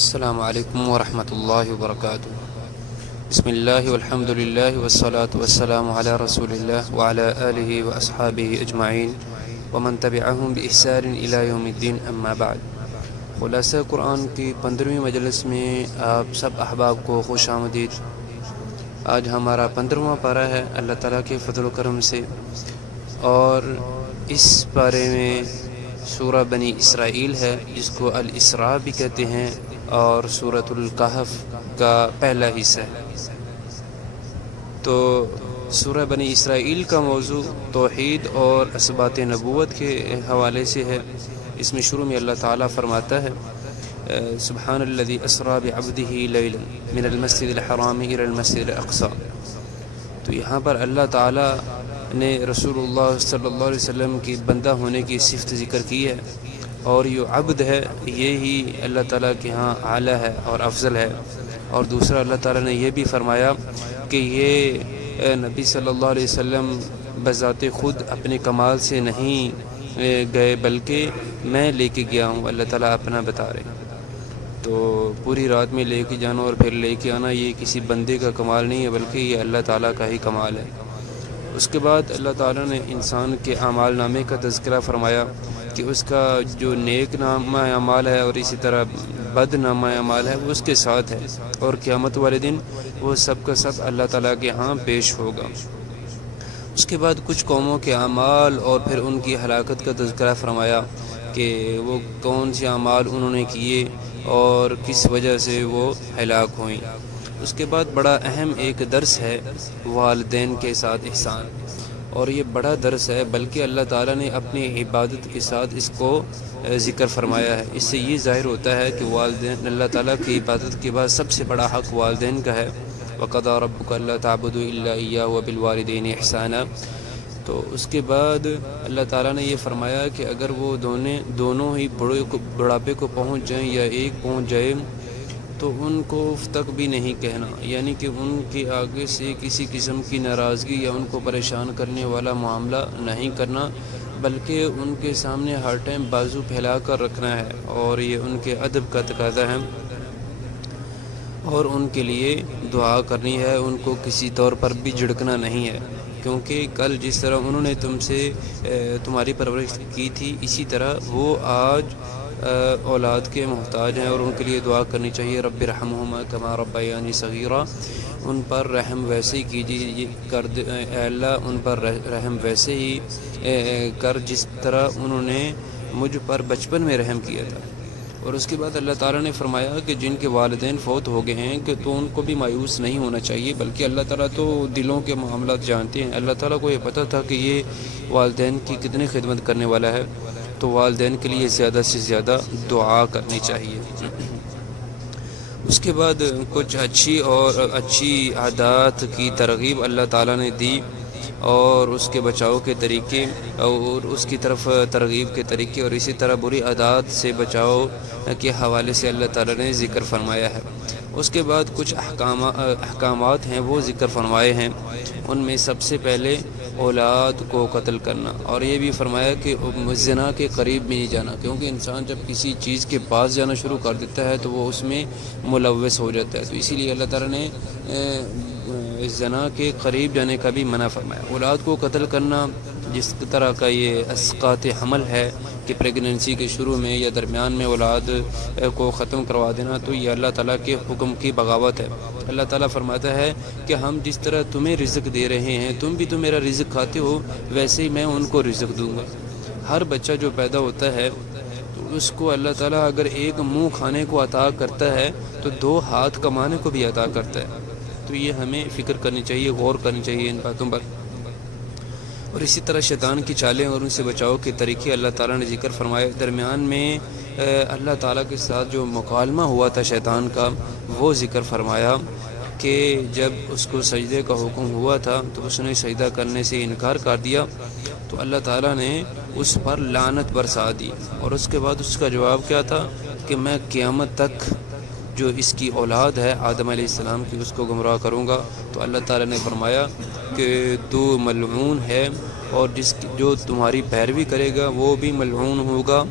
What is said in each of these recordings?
السلام علیکم ورحمۃ اللہ وبرکاتہ۔ بسم اللہ والحمد للہ والصلاة والسلام علی رسول اللہ وعلی آلہ واصحابہ اجمعین ومن تبعہم بإحسان الی یوم الدین، اما بعد۔ خلاصہ قرآن کی 15ویں مجلس میں آپ سب احباب کو خوش آمدید۔ آج ہمارا 15واں پارہ ہے اللہ تعالیٰ کے فضل و کرم سے، اور اس پارے میں سورہ بنی اسرائیل ہے جس کو الاسراء بھی کہتے ہیں، اور سورۃ الکہف کا پہلا حصہ ہے۔ تو سورہ بنی اسرائیل کا موضوع توحید اور اثبات نبوت کے حوالے سے ہے۔ اس میں شروع میں اللہ تعالیٰ فرماتا ہے سبحان الذی اسریٰ بعبدہ لیلا من المسجد الحرام الی المسجد الاقصی۔ تو یہاں پر اللہ تعالیٰ نے رسول اللہ صلی اللہ علیہ وسلم کی بندہ ہونے کی صفت ذکر کی ہے، اور یہ عبد ہے، یہی اللہ تعالیٰ کے ہاں اعلیٰ ہے اور افضل ہے۔ اور دوسرا اللہ تعالیٰ نے یہ بھی فرمایا کہ یہ نبی صلی اللہ علیہ وسلم بذات خود اپنے کمال سے نہیں گئے، بلکہ میں لے کے گیا ہوں، اللہ تعالیٰ اپنا بتا رہے ہیں۔ تو پوری رات میں لے کے جانا اور پھر لے کے آنا یہ کسی بندے کا کمال نہیں ہے، بلکہ یہ اللہ تعالیٰ کا ہی کمال ہے۔ اس کے بعد اللہ تعالیٰ نے انسان کے اعمال نامے کا تذکرہ فرمایا کہ اس کا جو نیک نامہ اعمال ہے اور اسی طرح بد نامہ اعمال ہے وہ اس کے ساتھ ہے، اور قیامت والے دن وہ سب کا سب اللہ تعالیٰ کے ہاں پیش ہوگا۔ اس کے بعد کچھ قوموں کے اعمال اور پھر ان کی ہلاکت کا تذکرہ فرمایا کہ وہ کون سے اعمال انہوں نے کیے اور کس وجہ سے وہ ہلاک ہوئیں۔ اس کے بعد بڑا اہم ایک درس ہے والدین کے ساتھ احسان، اور یہ بڑا درس ہے، بلکہ اللہ تعالیٰ نے اپنی عبادت کے ساتھ اس کو ذکر فرمایا ہے۔ اس سے یہ ظاہر ہوتا ہے کہ والدین اللہ تعالیٰ کی عبادت کے بعد سب سے بڑا حق والدین کا ہے۔ وَقَضَىٰ رَبُّكَ أَلَّا تَعْبُدُوا إِلَّا إِيَّاهُ وَبِالْوَالِدَيْنِ إِحْسَانًا۔ تو اس کے بعد اللہ تعالیٰ نے یہ فرمایا کہ اگر وہ دونوں ہی بڑھاپے کو پہنچ جائیں یا ایک پہنچ جائے تو ان کو اف تک بھی نہیں کہنا، یعنی کہ ان کے آگے سے کسی قسم کی ناراضگی یا ان کو پریشان کرنے والا معاملہ نہیں کرنا، بلکہ ان کے سامنے ہر ٹائم بازو پھیلا کر رکھنا ہے، اور یہ ان کے ادب کا تقاضا ہے، اور ان کے لیے دعا کرنی ہے، ان کو کسی طور پر بھی جھڑکنا نہیں ہے، کیونکہ کل جس طرح انہوں نے تم سے تمہاری پرورش کی تھی اسی طرح وہ آج اولاد کے محتاج ہیں، اور ان کے لیے دعا کرنی چاہیے رب ارحمہما کما ربیانی صغیرا۔ ان پر رحم ویسے ہی کیجیے اے اللہ، ان پر رحم ویسے ہی کر جس طرح انہوں نے مجھ پر بچپن میں رحم کیا تھا۔ اور اس کے بعد اللہ تعالیٰ نے فرمایا کہ جن کے والدین فوت ہو گئے ہیں کہ تو ان کو بھی مایوس نہیں ہونا چاہیے، بلکہ اللہ تعالیٰ تو دلوں کے معاملات جانتے ہیں۔ اللہ تعالیٰ کو یہ پتہ تھا کہ یہ والدین کی کتنی خدمت کرنے والا ہے، تو والدین کے لیے زیادہ سے زیادہ دعا کرنی چاہیے۔ اس کے بعد کچھ اچھی عادات کی ترغیب اللہ تعالیٰ نے دی، اور اس کے بچاؤ کے طریقے اور اس کی طرف ترغیب کے طریقے، اور اسی طرح بری عادات سے بچاؤ کے حوالے سے اللہ تعالیٰ نے ذکر فرمایا ہے۔ اس کے بعد کچھ احکامات ہیں وہ ذکر فرمائے ہیں، ان میں سب سے پہلے اولاد کو قتل کرنا، اور یہ بھی فرمایا کہ زنا کے قریب بھی نہیں جانا، کیونکہ انسان جب کسی چیز کے پاس جانا شروع کر دیتا ہے تو وہ اس میں ملوث ہو جاتا ہے، تو اسی لیے اللہ تعالیٰ نے زنا کے قریب جانے کا بھی منع فرمایا۔ اولاد کو قتل کرنا جس طرح کا یہ اسقاط حمل ہے کہ پریگننسی کے شروع میں یا درمیان میں اولاد کو ختم کروا دینا، تو یہ اللہ تعالیٰ کے حکم کی بغاوت ہے۔ اللہ تعالیٰ فرماتا ہے کہ ہم جس طرح تمہیں رزق دے رہے ہیں، تم بھی تو میرا رزق کھاتے ہو، ویسے ہی میں ان کو رزق دوں گا۔ ہر بچہ جو پیدا ہوتا ہے تو اس کو اللہ تعالیٰ اگر ایک منہ کھانے کو عطا کرتا ہے تو 2 ہاتھ کمانے کو بھی عطا کرتا ہے۔ تو یہ ہمیں فکر کرنی چاہیے، غور کرنی چاہیے ان باتوں پر۔ اور اسی طرح شیطان کی چالیں اور ان سے بچاؤ کے طریقے اللہ تعالیٰ نے ذکر فرمائے۔ درمیان میں اللہ تعالیٰ کے ساتھ جو مکالمہ ہوا تھا شیطان کا وہ ذکر فرمایا کہ جب اس کو سجدے کا حکم ہوا تھا تو اس نے سجدہ کرنے سے انکار کر دیا، تو اللہ تعالیٰ نے اس پر لعنت برسا دی، اور اس کے بعد اس کا جواب کیا تھا کہ میں قیامت تک جو اس کی اولاد ہے آدم علیہ السلام کی اس کو گمراہ کروں گا۔ تو اللہ تعالیٰ نے فرمایا کہ تو ملعون ہے، اور جو تمہاری پیروی کرے گا وہ بھی ملعون ہوگا،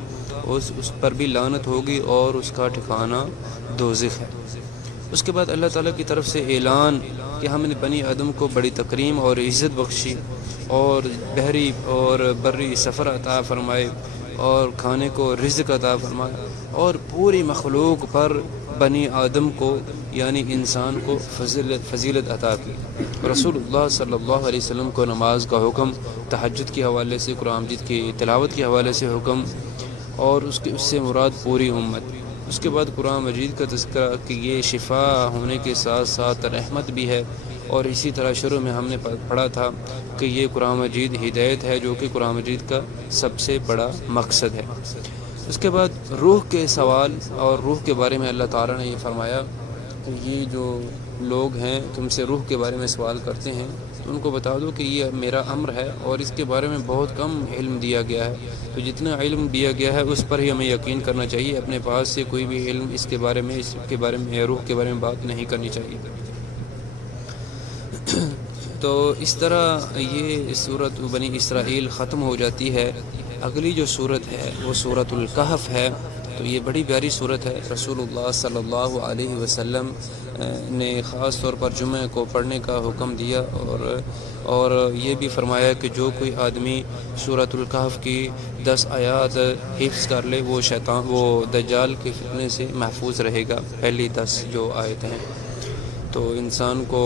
اس پر بھی لعنت ہوگی اور اس کا ٹھکانہ دوزخ ہے۔ اس کے بعد اللہ تعالیٰ کی طرف سے اعلان کہ ہم نے بنی آدم کو بڑی تکریم اور عزت بخشی اور بحری اور بری سفر عطا فرمائے اور کھانے کو رزق عطا فرمایا اور پوری مخلوق پر بنی آدم کو یعنی انسان کو فضیلت عطا کی۔ رسول اللہ صلی اللہ علیہ وسلم کو نماز کا حکم، تہجد کے حوالے سے، قرآن مجید کی تلاوت کے حوالے سے حکم اور اس سے مراد پوری امت۔ اس کے بعد قرآن مجید کا تذکرہ کہ یہ شفا ہونے کے ساتھ ساتھ رحمت بھی ہے، اور اسی طرح شروع میں ہم نے پڑھا تھا کہ یہ قرآن مجید ہدایت ہے جو کہ قرآن مجید کا سب سے بڑا مقصد ہے۔ اس کے بعد روح کے سوال اور روح کے بارے میں اللہ تعالیٰ نے یہ فرمایا کہ یہ جو لوگ ہیں تم سے روح کے بارے میں سوال کرتے ہیں تو ان کو بتا دو کہ یہ میرا امر ہے اور اس کے بارے میں بہت کم علم دیا گیا ہے، تو جتنا علم دیا گیا ہے اس پر ہی ہمیں یقین کرنا چاہیے، اپنے پاس سے کوئی بھی علم اس کے بارے میں روح کے بارے میں بات نہیں کرنی چاہیے۔ تو اس طرح یہ سورۃ بنی اسرائیل ختم ہو جاتی ہے۔ اگلی جو سورت ہے وہ سورۃ الکہف ہے، تو یہ بڑی پیاری سورت ہے۔ رسول اللہ صلی اللہ علیہ وسلم نے خاص طور پر جمعہ کو پڑھنے کا حکم دیا اور یہ بھی فرمایا کہ جو کوئی آدمی سورۃ الکہف کی 10 آیات حفظ کر لے وہ دجال کے فتنے سے محفوظ رہے گا، پہلی 10 جو آیتیں ہیں۔ تو انسان کو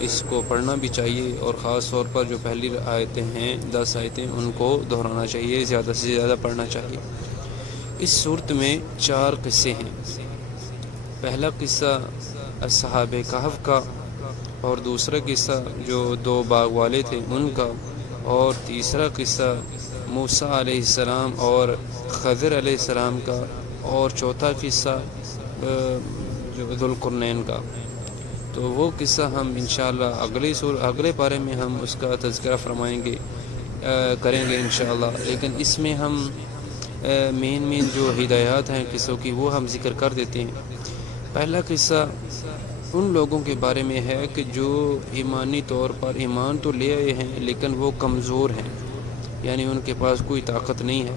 اس کو پڑھنا بھی چاہیے اور خاص طور پر جو پہلی آیتیں ہیں 10 آیتیں ان کو دہرانا چاہیے، زیادہ سے زیادہ پڑھنا چاہیے۔ اس صورت میں 4 قصے ہیں۔ پہلا قصہ اصحاب کہف کا، اور دوسرا قصہ جو 2 باغ والے تھے ان کا، اور تیسرا قصہ موسیٰ علیہ السلام اور خضر علیہ السلام کا، اور چوتھا قصہ جو ذوالقرنین کا۔ تو وہ قصہ ہم انشاءاللہ اگلے پارے میں ہم اس کا تذکرہ کریں گے انشاءاللہ، لیکن اس میں ہم مین جو ہدایات ہیں قصوں کی وہ ہم ذکر کر دیتے ہیں۔ پہلا قصہ ان لوگوں کے بارے میں ہے کہ جو ایمانی طور پر ایمان تو لے آئے ہیں لیکن وہ کمزور ہیں، یعنی ان کے پاس کوئی طاقت نہیں ہے۔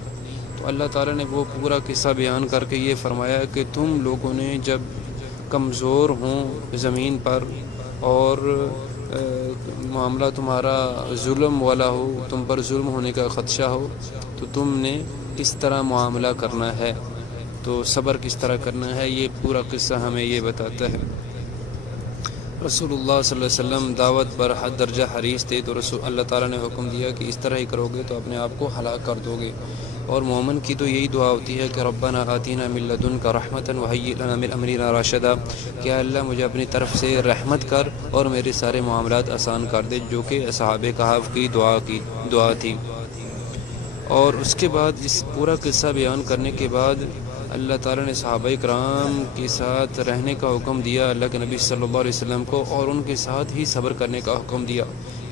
تو اللہ تعالیٰ نے وہ پورا قصہ بیان کر کے یہ فرمایا کہ تم لوگوں نے جب کمزور ہوں زمین پر اور معاملہ تمہارا ظلم والا ہو، تم پر ظلم ہونے کا خدشہ ہو، تو تم نے کس طرح معاملہ کرنا ہے، تو صبر کس طرح کرنا ہے، یہ پورا قصہ ہمیں یہ بتاتا ہے۔ رسول اللہ صلی اللہ علیہ وسلم دعوت پر حد درجہ حریص تھے، تو اللہ تعالیٰ نے حکم دیا کہ اس طرح ہی کرو گے تو اپنے آپ کو ہلاک کر دو گے۔ اور مومن کی تو یہی دعا ہوتی ہے کہ ربنا آتینا من لدنک رحمتا وہیئ لنا من امرنا رشدا، کہ اللہ مجھے اپنی طرف سے رحمت کر اور میرے سارے معاملات آسان کر دے، جو کہ اصحاب کہف کی دعا تھی۔ اور اس کے بعد اس پورا قصہ بیان کرنے کے بعد اللہ تعالیٰ نے صحابہ کرام کے ساتھ رہنے کا حکم دیا اللہ کے نبی صلی اللہ علیہ وسلم کو، اور ان کے ساتھ ہی صبر کرنے کا حکم دیا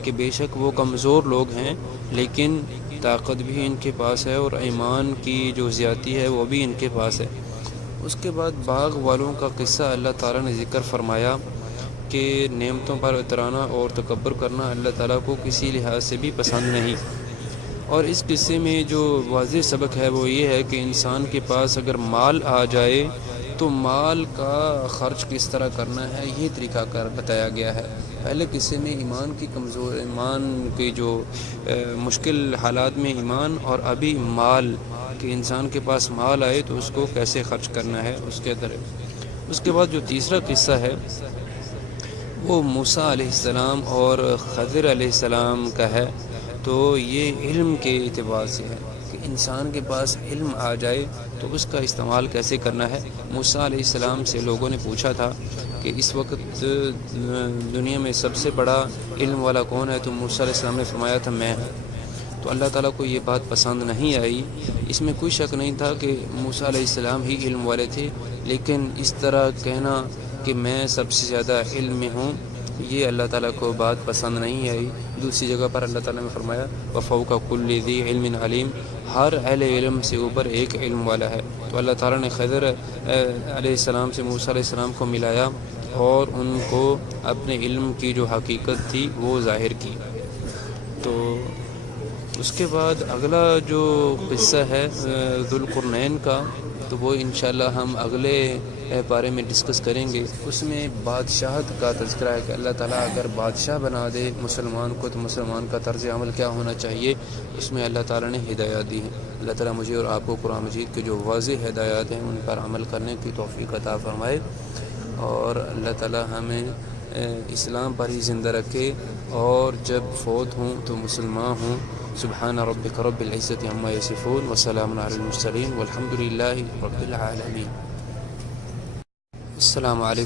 کہ بے شک وہ کمزور لوگ ہیں لیکن طاقت بھی ان کے پاس ہے اور ایمان کی جو زیادتی ہے وہ بھی ان کے پاس ہے۔ اس کے بعد باغ والوں کا قصہ اللہ تعالیٰ نے ذکر فرمایا کہ نعمتوں پر اترانا اور تکبر کرنا اللہ تعالیٰ کو کسی لحاظ سے بھی پسند نہیں۔ اور اس قصے میں جو واضح سبق ہے وہ یہ ہے کہ انسان کے پاس اگر مال آ جائے تو مال کا خرچ کس طرح کرنا ہے یہ طریقہ کار بتایا گیا ہے۔ پہلے قصے میں ایمان کی جو مشکل حالات میں ایمان، اور ابھی مال کہ انسان کے پاس مال آئے تو اس کو کیسے خرچ کرنا ہے اس کے طرح۔ اس کے بعد جو تیسرا قصہ ہے وہ موسیٰ علیہ السلام اور خضر علیہ السلام کا ہے۔ تو یہ علم کے اعتبار سے ہے کہ انسان کے پاس علم آ جائے تو اس کا استعمال کیسے کرنا ہے۔ موسیٰ علیہ السلام سے لوگوں نے پوچھا تھا کہ اس وقت دنیا میں سب سے بڑا علم والا کون ہے، تو موسیٰ علیہ السلام نے فرمایا تھا میں ہوں۔ تو اللہ تعالیٰ کو یہ بات پسند نہیں آئی۔ اس میں کوئی شک نہیں تھا کہ موسیٰ علیہ السلام ہی علم والے تھے، لیکن اس طرح کہنا کہ میں سب سے زیادہ علم میں ہوں یہ اللہ تعالیٰ کو بات پسند نہیں آئی۔ دوسری جگہ پر اللہ تعالیٰ نے فرمایا وَفَوْقَ كُلِّ ذِي عِلْمٍ عَلِيمٍ، ہر اہل علم سے اوپر ایک علم والا ہے۔ تو اللہ تعالیٰ نے خضر علیہ السلام سے موسیٰ علیہ السلام کو ملایا اور ان کو اپنے علم کی جو حقیقت تھی وہ ظاہر کی۔ تو اس کے بعد اگلا جو قصہ ہے ذوالقرنین کا، تو وہ انشاءاللہ ہم اگلے بارے میں ڈسکس کریں گے۔ اس میں بادشاہت کا تذکرہ ہے کہ اللہ تعالیٰ اگر بادشاہ بنا دے مسلمان کو تو مسلمان کا طرز عمل کیا ہونا چاہیے، اس میں اللہ تعالیٰ نے ہدایات دی ہیں۔ اللہ تعالیٰ مجھے اور آپ کو قرآن مجید کے جو واضح ہدایات ہیں ان پر عمل کرنے کی توفیق عطا فرمائے، اور اللہ تعالیٰ ہمیں اسلام پر ہی زندہ رکھے، اور جب فوت ہوں تو مسلمان ہوں۔ سبحان ربک رب العزت عما یصفون وسلام علی المرسلین والحمد للہ رب العالمین۔ السلام علیکم۔